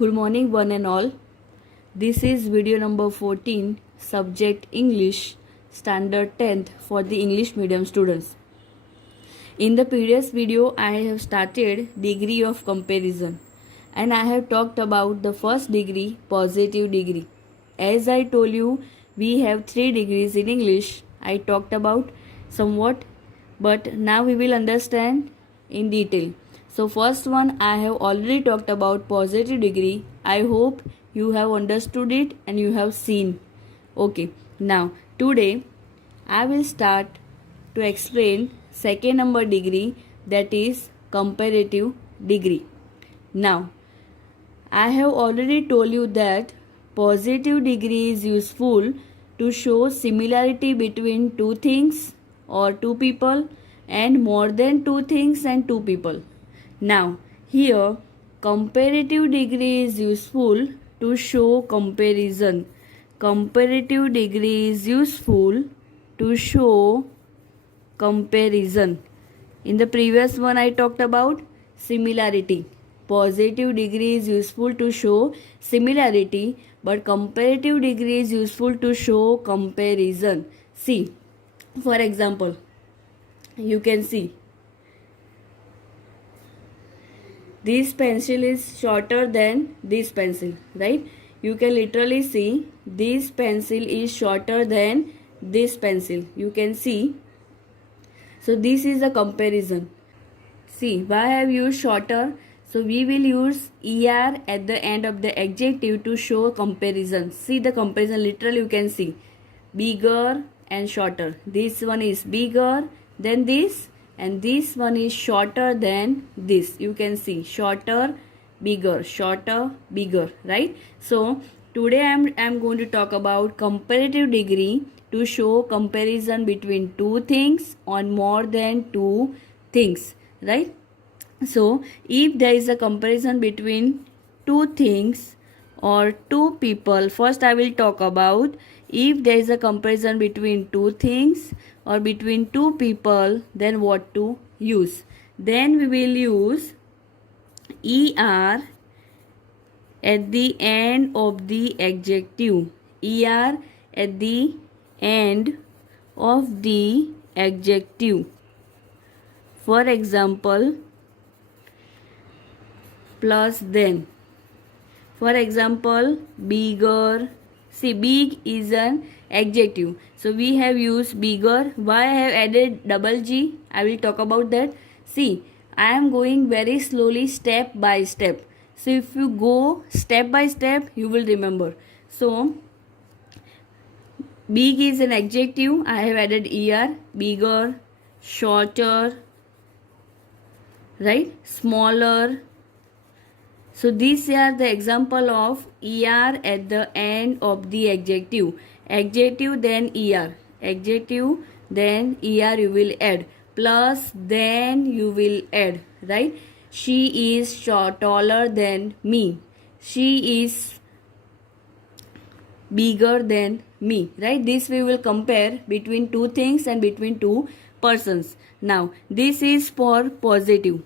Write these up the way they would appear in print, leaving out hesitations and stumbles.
Good morning, one and all. This is video number 14, subject English, standard 10th for the English medium students. In the previous video, I have started degree of comparison and I have talked about the first degree, positive degree. As I told you, we have 3 degrees in English. I talked about somewhat, but now we will understand in detail. So first one I have already talked about positive degree. I hope you have understood it and you have seen. Okay, now today I will start to explain second number degree, that is comparative degree. Now I have already told you that positive degree is useful to show similarity between two things or two people and more than two things and two people. Now here comparative degree is useful to show comparison. Comparative degree is useful to show comparison. In the previous one I talked about similarity. Positive degree is useful to show similarity, but comparative degree is useful to show comparison. See, for example, you can see this pencil is shorter than this pencil, right? You can literally see this pencil is shorter than this pencil. You can see. So this is a comparison. See, why I have used shorter? So we will use er at the end of the adjective to show comparison. See the comparison, literally you can see bigger and shorter. This one is bigger than this and this one is shorter than this. You can see shorter, bigger, right? So today I am going to talk about comparative degree to show comparison between two things or more than two things, right? So if there is a comparison between two things or two people, first I will talk about if there is a comparison between two things or between two people, then what to use. Then we will use er at the end of the adjective. Er at the end of the adjective. For example, plus then. For example, bigger. See, big is an adjective. So we have used bigger. Why I have added double G? I will talk about that. See, I am going very slowly step by step. So if you go step by step, you will remember. So big is an adjective. I have added er, bigger, shorter, right? Smaller. So these are the example of er at the end of the adjective. Adjective then er. Adjective then er you will add. Plus then you will add, right? She is taller than me. She is bigger than me, right? This we will compare between two things and between two persons. Now this is for positive.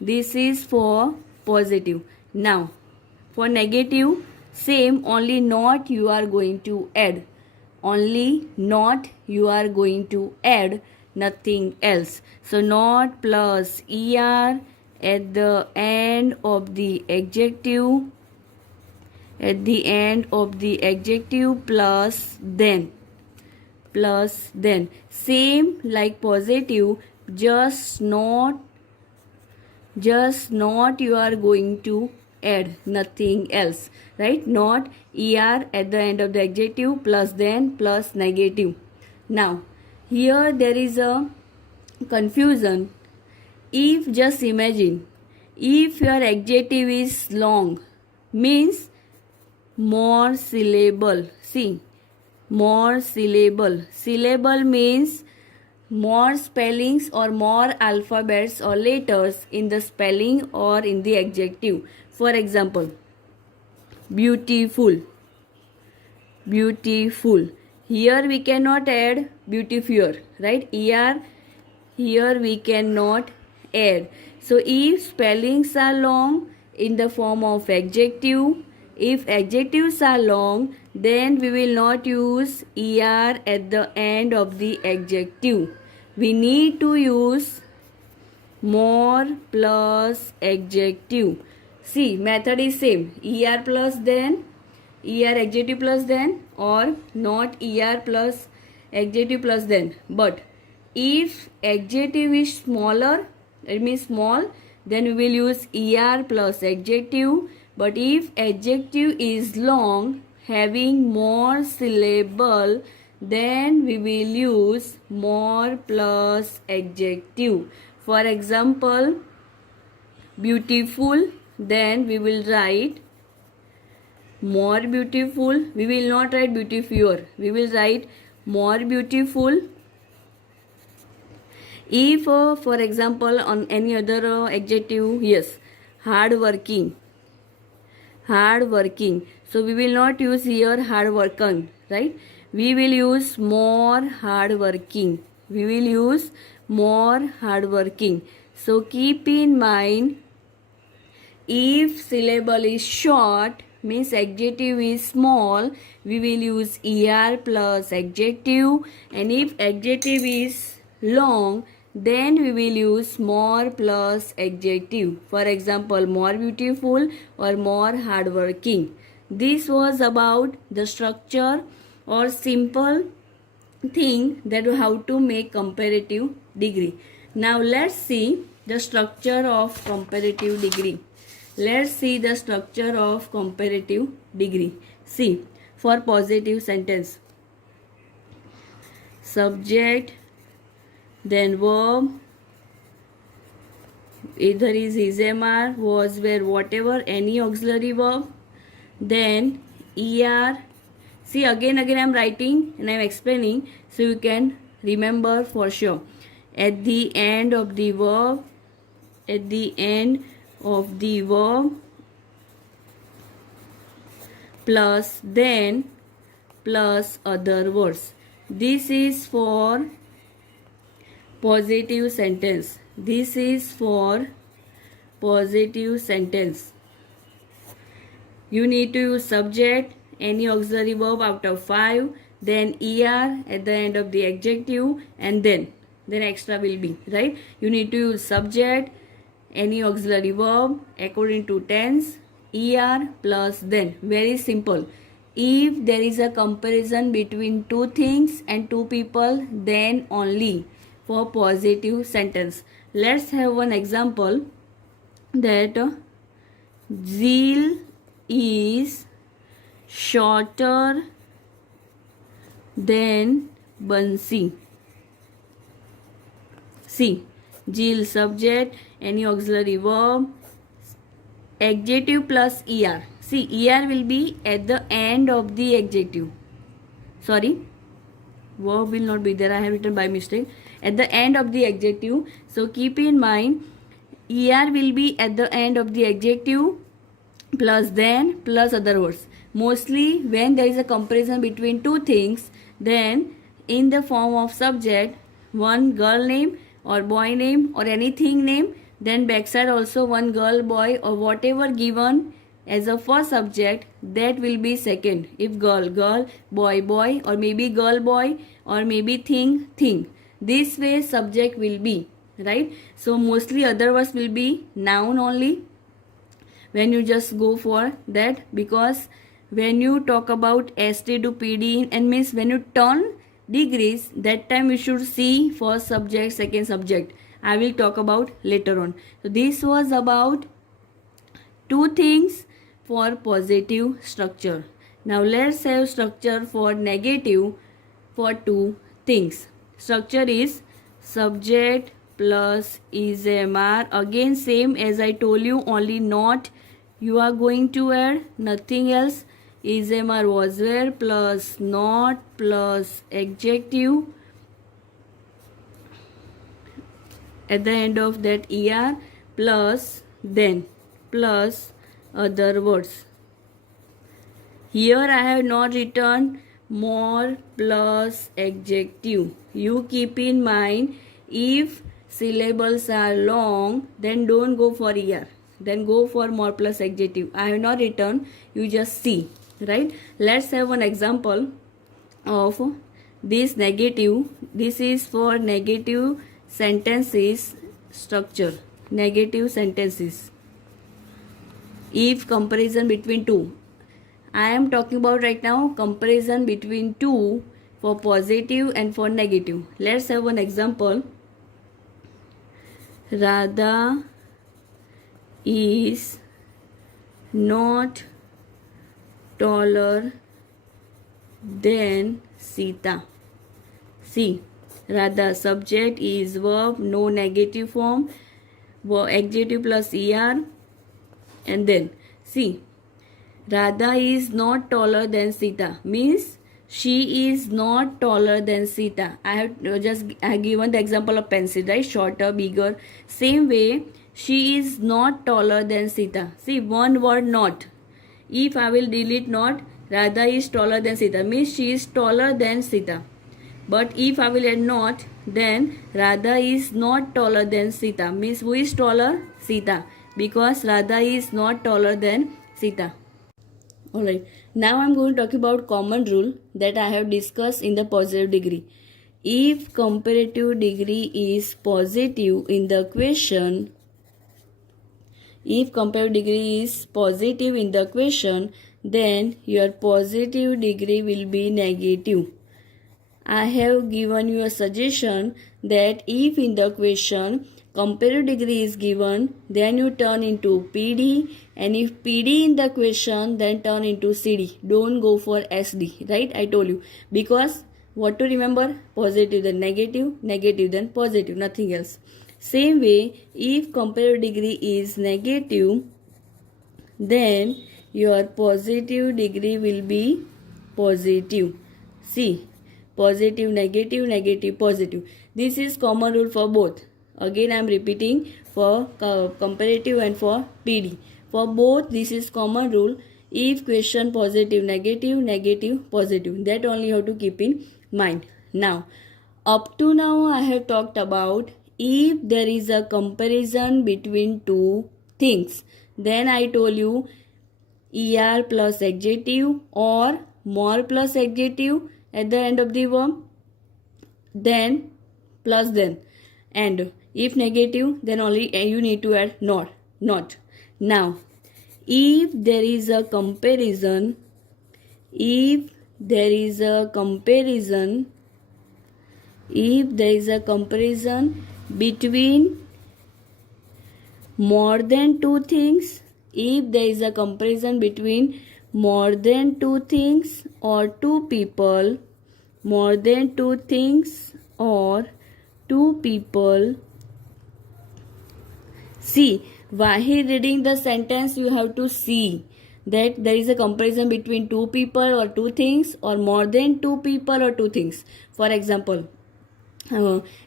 This is for positive. Now for negative, same, only not you are going to add. Only not you are going to add, nothing else. So not plus er at the end of the adjective. At the end of the adjective plus then. Plus then. Same like positive, just not you are going to add, nothing else, right? Not er at the end of the adjective plus then plus negative. Now here there is a confusion. If just imagine, if your adjective is long, means more syllable. See, more syllable. Syllable means more spellings or more alphabets or letters in the spelling or in the adjective. For example, beautiful. Beautiful. Here we cannot add beautifier, right? Er here we cannot add. So if spellings are long, in the form of adjective. If adjectives are long, then we will not use er at the end of the adjective. We need to use more plus adjective. See, method is same. Er plus then, er adjective plus then, or not er plus adjective plus then. But if adjective is smaller, it means small, then we will use er plus adjective. But if adjective is long, having more syllable, then we will use more plus adjective. For example, beautiful, then we will write more beautiful. We will not write beautifuler. We will write more beautiful. If, for example, on any other adjective, yes, hardworking. Hardworking. So we will not use here hardworking, right? We will use more hardworking. We will use more hardworking. So keep in mind, if syllable is short, means adjective is small, we will use er plus adjective. And if adjective is long, then we will use more plus adjective. For example, more beautiful or more hardworking. This was about the structure or simple thing that how to make comparative degree. Now let's see the structure of comparative degree. Let's see the structure of comparative degree. See, for positive sentence, subject, then verb, either is am, was, were, whatever, any auxiliary verb, then er. See, again I am writing and I am explaining so you can remember for sure. At the end of the verb, at the end of the verb, plus then, plus other words. This is for positive sentence. This is for positive sentence. You need to use subject, any auxiliary verb out of 5, then er at the end of the adjective, and then extra will be, right? You need to use subject, any auxiliary verb according to tense, er plus then. Very simple. If there is a comparison between two things and two people, then only for positive sentence. Let's have one example, that Zeal is shorter than Bansi. See, Zeal subject, any auxiliary verb, adjective plus er. See, er will be at the end of the adjective. Sorry, verb will not be there. I have written by mistake. At the end of the adjective. So keep in mind, er will be at the end of the adjective plus then plus other words. Mostly when there is a comparison between two things, then in the form of subject, one girl name or boy name or anything name, then backside also one girl, boy or whatever given as a first subject, that will be second. If girl, girl, boy, boy, or maybe girl, boy, or maybe thing, thing. This way subject will be, right? So mostly other words will be noun only when you just go for that, because when you talk about ST to PD and means when you turn degrees, that time you should see first subject, second subject. I will talk about later on. So this was about two things for positive structure. Now let's have structure for negative for two things. Structure is subject plus is-am-are. Again same as I told you, only not you are going to add, nothing else. Is-am-are was where plus not plus adjective. At the end of that er plus then plus other words. Here I have not written more plus adjective. You keep in mind, if syllables are long, then don't go for er. then go for more plus adjective. I have not written, you just see, right? Let's have one example of this negative. This is for negative sentences structure. Negative sentences. If comparison between two. I am talking about right now comparison between two for positive and for negative. Let's have one example. Radha is not taller than Sita. See, Radha, subject is verb, no negative form, adjective plus er, and then see, Radha is not taller than Sita means she is not taller than Sita. I have given the example of pencil, right? Shorter, bigger. Same way, she is not taller than Sita. See, one word not. If I will delete not, Radha is taller than Sita means she is taller than Sita. But if I will add not, then Radha is not taller than Sita means who is taller? Sita, because Radha is not taller than Sita. Alright, now I am going to talk about common rule that I have discussed in the positive degree. If comparative degree is positive in the question, if comparative degree is positive in the question, then your positive degree will be negative. I have given you a suggestion that if in the question comparative degree is given, then you turn into PD, and if PD in the question, then turn into CD. Don't go for SD, right? I told you. Because what to remember? Positive then negative, negative then positive, nothing else. Same way, if comparative degree is negative, then your positive degree will be positive. See, positive, negative, negative, positive. This is common rule for both. Again I am repeating for comparative and for PD. For both this is common rule. If question positive, negative, negative, positive. That only you have to keep in mind. Now, up to now I have talked about if there is a comparison between two things. Then I told you er plus adjective or more plus adjective at the end of the verb. Then plus then. And if negative, then only you need to add not. Now, if there is a comparison, if there is a comparison between more than two things, if there is a comparison between more than two things or two people, more than two things or two people. See, while reading the sentence, you have to see that there is a comparison between two people or two things or more than two people or two things. For example,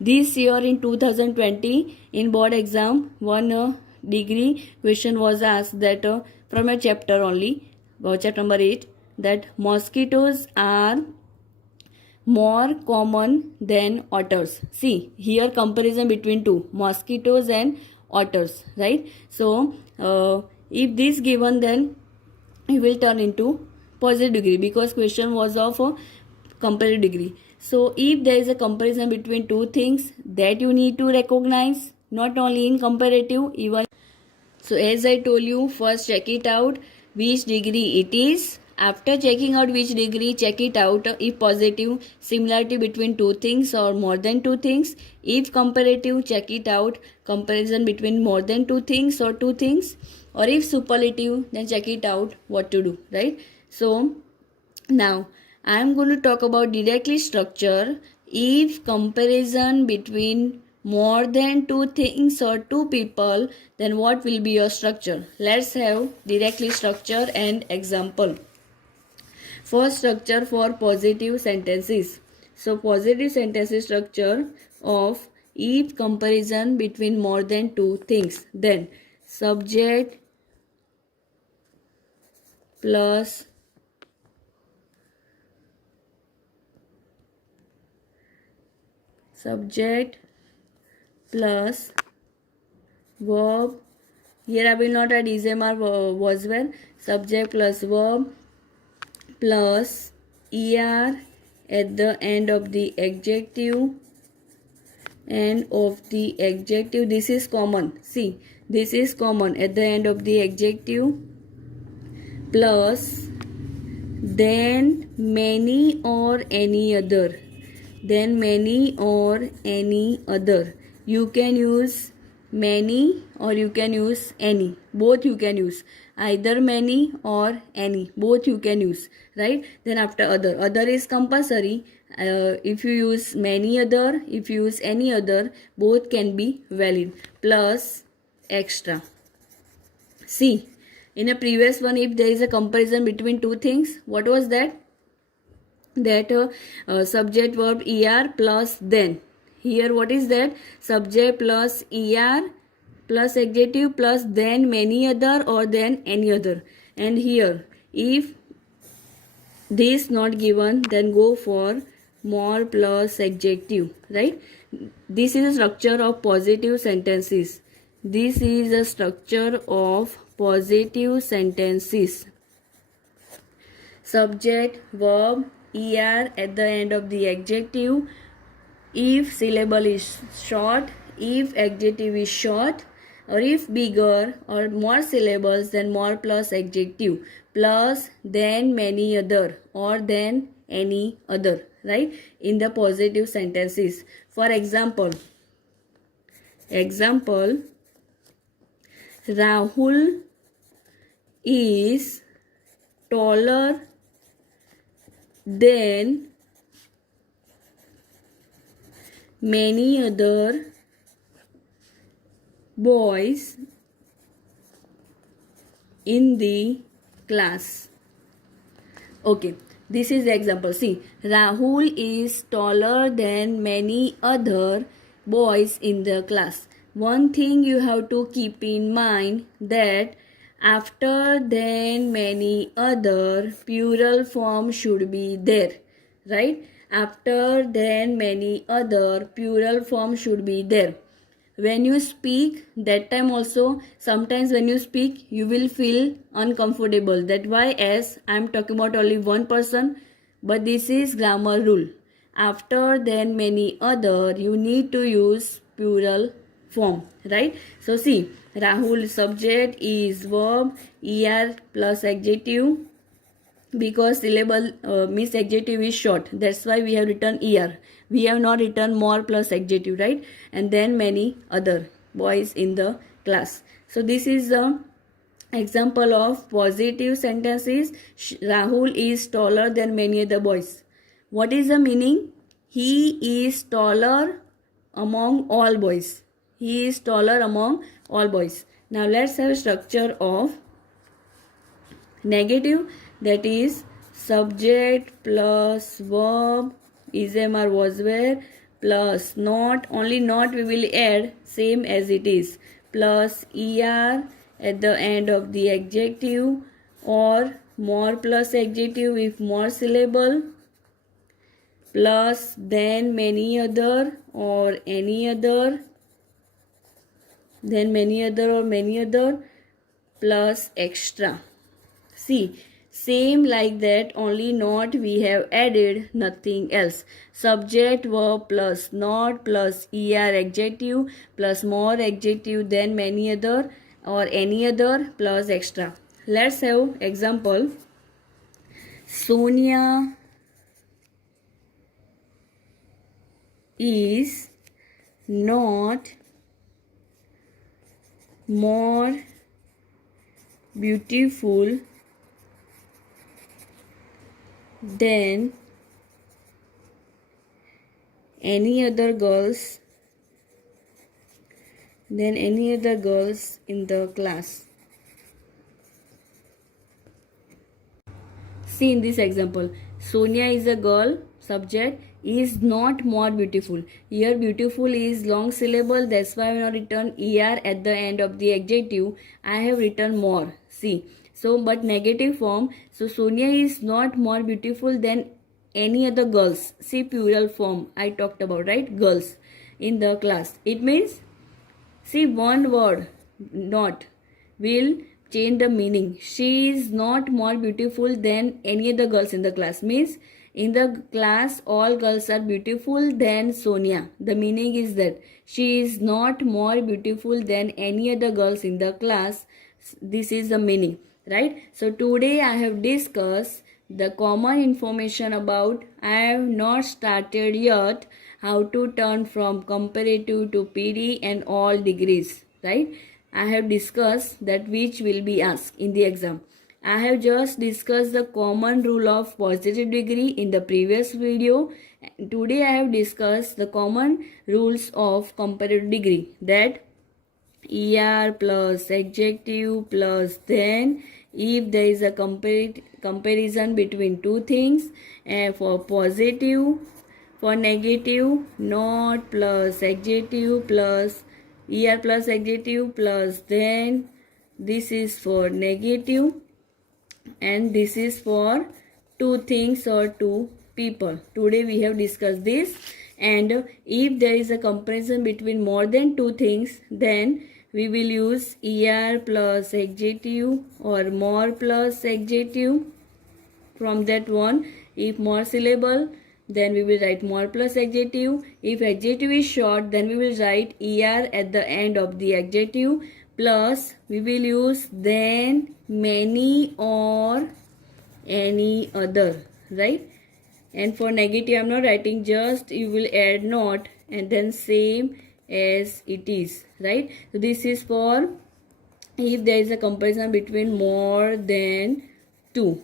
this year in 2020 in board exam, one degree question was asked that from a chapter only, chapter number 8, that mosquitoes are more common than otters. See, here comparison between two, mosquitoes and otters, right? So, if this given, then it will turn into positive degree because question was of a comparative degree. So, if there is a comparison between two things, that you need to recognize, not only in comparative, even. So, as I told you, first check it out which degree it is. After checking out which degree, check it out if positive, similarity between two things or more than two things. If comparative, check it out, comparison between more than two things or two things. Or if superlative, then check it out what to do, right? So, now I am going to talk about directly structure. If comparison between more than two things or two people, then what will be your structure? Let's have directly structure and example. First structure for positive sentences. So positive sentences structure of if comparison between more than two things, then subject plus verb Here I will not add is, am, are, was, were. Subject plus verb plus er at the end of the adjective. End of the adjective. This is common. See, this is common at the end of the adjective. Plus then many or any other. Then many or any other. You can use many or you can use any. Both you can use. Either many or any. Both you can use. Right? Then after other. Other is compulsory. If you use many other, if you use any other, both can be valid. Plus extra. See, in a previous one, if there is a comparison between two things, what was that? Subject verb er plus then. Here what is that? Subject plus er plus adjective plus then many other or then any other. And here if this not given, then go for more plus adjective, right? This is a structure of positive sentences. This is a structure of positive sentences. Subject, verb, er at the end of the adjective. If syllable is short, if adjective is short, or if bigger or more syllables, then more plus adjective, plus then many other or then any other, right? In the positive sentences. For example, Rahul is taller than many other boys in the class. Okay, this is the example. See, Rahul is taller than many other boys in the class. One thing you have to keep in mind that after then many other, plural form should be there, right? After then many other, plural form should be there. When you speak, that time also, sometimes when you speak, you will feel uncomfortable. That's why as I am talking about only one person, but this is grammar rule. After then many other, you need to use plural form, right? So see, Rahul subject is verb, er plus adjective, because syllable means adjective is short. That's why we have written er. We have not written more plus adjective, right? And then many other boys in the class. So this is the example of positive sentences. Rahul is taller than many other boys. What is the meaning? He is taller among all boys. He is taller among all boys. Now let's have a structure of negative, that is subject plus verb, is, am, are, was, were, plus not, only not we will add same as it is, plus er at the end of the adjective, or more plus adjective if more syllable, plus then many other or any other, then many other or many other, plus extra. See, same like that, only not we have added, nothing else. Subject, verb plus not plus er adjective plus more adjective, then many other or any other, plus extra. Let's have example. Sonia is not more beautiful than any other girls in the class. See in this example, Sonia is a girl, subject, is not more beautiful. Here beautiful is long syllable, that's why I have not written er at the end of the adjective. I have written more. See, so but negative form. So Sonia is not more beautiful than any other girls. See plural form I talked about, right? Girls in the class. It means, see one word, not. will change the meaning. She is not more beautiful than any other girls in the class. Means in the class all girls are beautiful than Sonia. The meaning is that she is not more beautiful than any other girls in the class. This is the meaning, right? So today I have discussed the common information about, I have not started yet, how to turn from comparative to PD and all degrees, right? I have discussed that which will be asked in the exam. I have just discussed the common rule of positive degree in the previous video. Today I have discussed the common rules of comparative degree, that ER plus adjective plus then if there is a comparison between two things, and for positive, for negative, not plus adjective plus ER plus adjective plus then, this is for negative, and this is for two things or two people. Today we have discussed this. And if there is a comparison between more than two things, then we will use ER plus adjective or more plus adjective. From that one, if more syllable, then we will write more plus adjective. If adjective is short, then we will write ER at the end of the adjective, plus we will use then, many, or any other, right? And for negative I am not writing, just you will add not and then same as it is, right? So this is for if there is a comparison between more than two.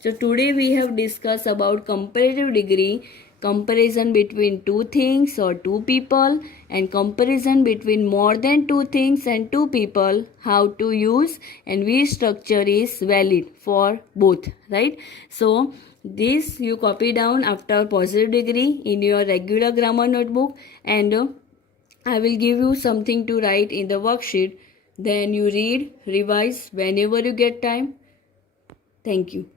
So today we have discussed about comparative degree, comparison between two things or two people, and comparison between more than two things and two people, how to use and which structure is valid for both, right? So this you copy down after positive degree in your regular grammar notebook, and I will give you something to write in the worksheet. Then you read, revise whenever you get time. Thank you.